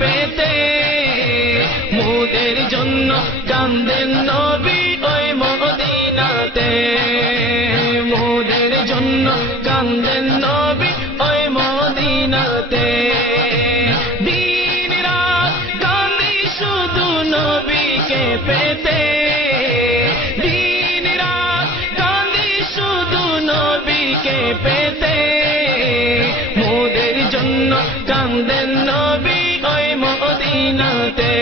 পেতে মোদের জন্য কান্দেন নবী ওই মদিনাতে মোদের জন্য কান্দেন নবী ওই মদিনাতে দিন রাত কান্দি শুধু নবীকে পেতে দিন রাত কান্দি শুধু নবীকে পেতে মোদের জন্য কান্দেন নবী ওই মদিনাতে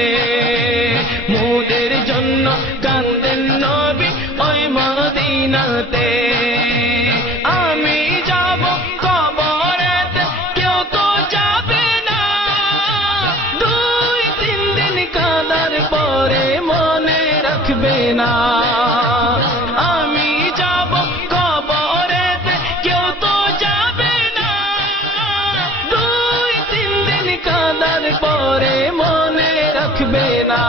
মোদের জন্য কান্দেন নবী ওই মদিনাতে আমি যাব কবরেতে কেউ তো যাবে না 2-3 দিন কাঁদার পরে মনে রাখবে না আমি যাব কবরেতে কেউ তো যাবে না 2-3 দিন কাঁদার পরে মনে রাখবে না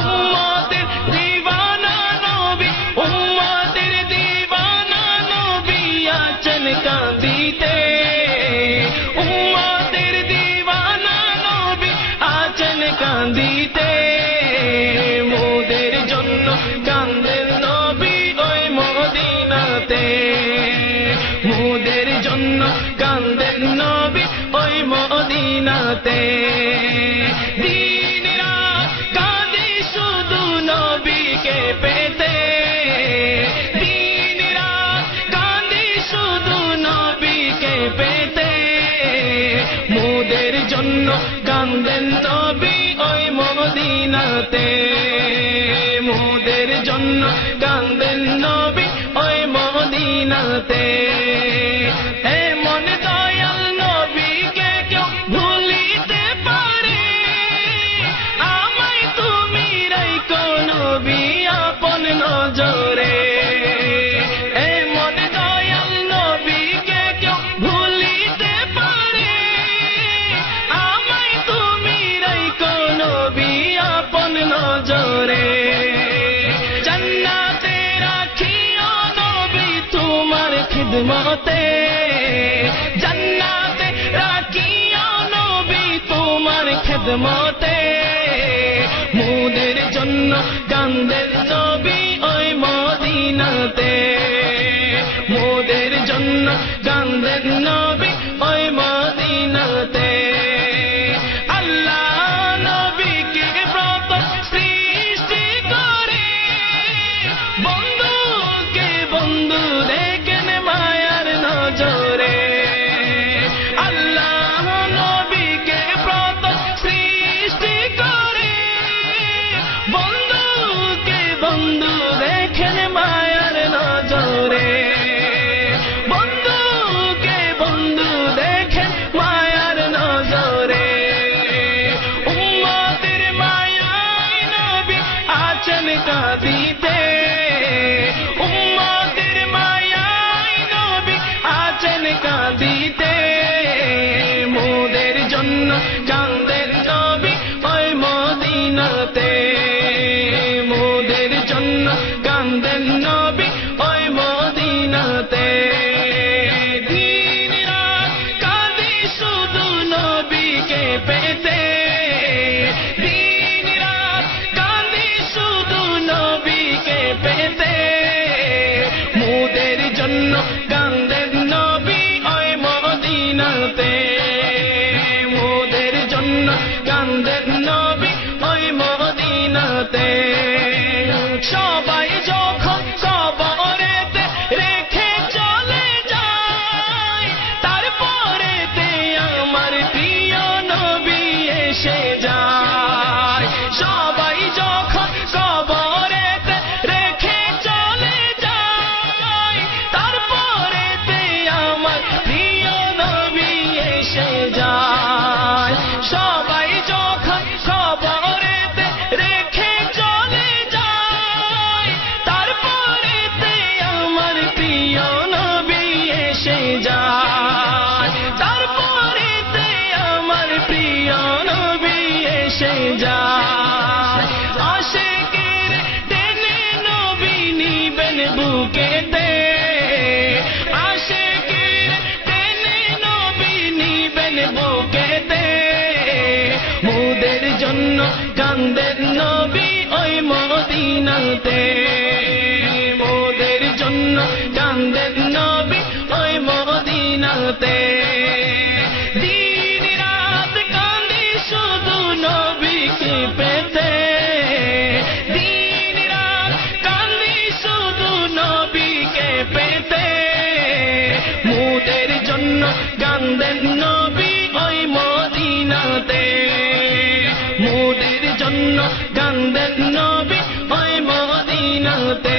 উম্মতের দিওয়ানা নবী উম্মতের দিওয়ানা নবী আছেন কাঁদিতে উম্মতের দিওয়ানা নবী আছেন কাঁদিতে মোদের জন্য কান্দেন নবী ওই মদিনাতে মোদের জন্য কান্দেন নবী ওই মদিনাতে দিন রাত কাঁদি শুধু নবীকে পেতে দিন রাত কাঁদি শুধু নবীকে পেতে মোদের জন্য কান্দেন নবী ওই মদিনাতে মোদের জন্য কান্দেন নবী ওই মদিনাতে এমন দয়াল নবীকে কেউ ভুলিতে পারে আমায় তুমি রাখো নবী আপন নজরে এমন দয়াল নবীকে কেউ ভুলিতে পারে আমায় তুমি রাখো নবী আপন নজরে জান্নাতে রাখিও নবী তোমার খিদমতে জান্নাতে রাখিও নবী তোমার খিদমতে মোদের জন্য কান্দেন নবী ওই মদিনাতে মোদের জন্য কান্দেন নবী ওই মদিনাতে আল্লাহ নবীকে প্রথম সৃষ্টি করে বন্ধুকে বন্ধু দেখেন মায়ার নজরে আল্লাহ নবীকে প্রথম সৃষ্টি করে বন্ধুকে বন্ধু দেখেন মায়ার নজরে বন্ধুকে বন্ধু দেখেন মায়ার নজরে উম্মতের মায়ায় নবী আছেন কাঁদিতে উম্মতের মায়ায় নবী আছেন কাঁদিতে মোদের জন্য কান্দেন নবী ওই মদিনাতে মোদের জন্য কান্দেন নবী ওই মদিনাতে দিন রাত কাঁদি শুধু নবীকে পেতে দিন রাত কাঁদি শুধু নবীকে পেতে মোদের জন্য কান্দেন নবী ওই মদিনাতে মোদের জন্য কান্দেন নবী ওই মদিনাতে সবাই যখন কবরেতে রেখে চলে যায় তারপরেতে আমার প্রিয় নবী এসে যায় সবাই যখন কবরেতে রেখে চলে যায় তারপরেতে আমার প্রিয় নবী এসে যায় সবাই যখন কবরেতে রেখে চলে যায় তারপরেতে আমার প্রিয় নবী এসে যায় তারপরেতে আমার প্রিয় নবী এসে যায় আশিকের টেনে নবী নিবেন বুকেতে আশিকের টেনে নবী নিবেন বুকেতে জন্য কান্দেন নবী ওই মদিনাতে মোদের জন্য কান্দেন নবী ওই মদিনাতে দিন রাত কাঁদি শুধু নবীকে পেতে দিন রাত কাঁদি শুধু নবীকে পেতে মোদের জন্য কান্দেন নবী ওই মদিনাতে মোদের জন্য কান্দেন নবী ওই মদিনাতে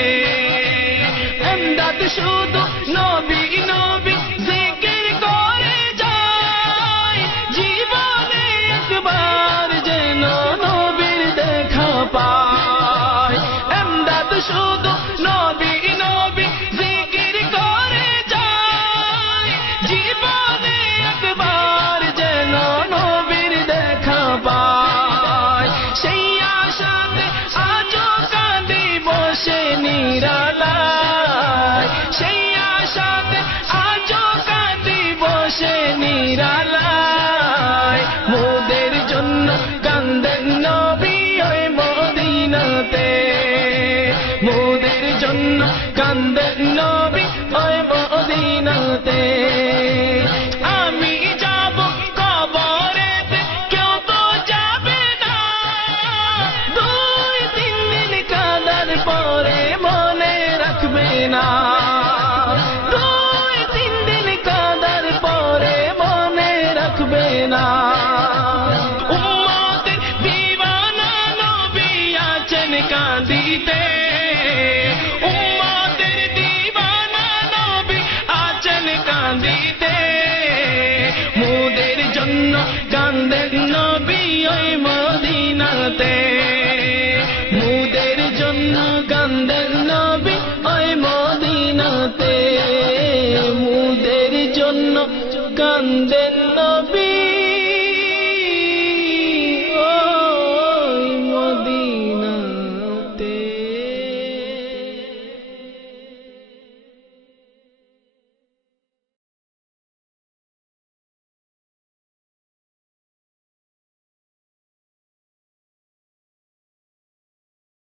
এমদাদ শুধু নবী নবী জিকির করে যায় জীবনে একবার যেন নবীর দেখা পায় এমদাদ শুধু নবী নবী জিকির করে যায় জীবনে একবার যেন নবীর দেখা পায় সেই আশাতে আজও কাঁদি বসে নিরালায় সেই আশাতে আজও কাঁদি বসে নিরালায় মোদের জন্য কান্দেন নবী ওই মদিনাতে মোদের জন্য কান্দেন নবী ওই মদিনাতে আমি যাব কবরেতে কেউ তো যাবে না দুই তিন দিন কাঁদার পরে মনে রাখবে না দুই তিন দিন কাঁদার পরে মনে রাখবে না উম্মতের দিওয়ানা নবী আছেন কাঁদিতে উম্মতের দিওয়ানা নবী আছেন কাঁদিতে মোদের জন্য কান্দেন নবী ওই মদিনাতে